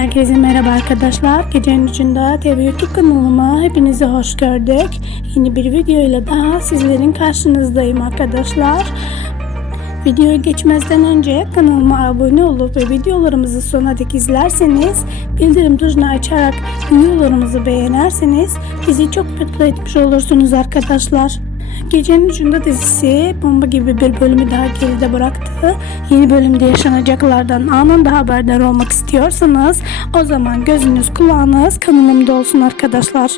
Herkese merhaba arkadaşlar. Gecenin üçünde TV YouTube kanalıma hepinizi hoş gördük. Yeni bir video ile daha sizlerin karşınızdayım arkadaşlar. Videoya geçmezden önce kanalıma abone olup ve videolarımızı sona dek izlerseniz bildirim tuşunu açarak videolarımızı beğenerseniz bizi çok mutlu etmiş olursunuz arkadaşlar. Gecenin Ucunda dizisi bomba gibi bir bölümü daha geride bıraktı. Yeni bölümde yaşanacaklardan anında haberdar olmak istiyorsanız o zaman gözünüz kulağınız kanalımda olsun arkadaşlar.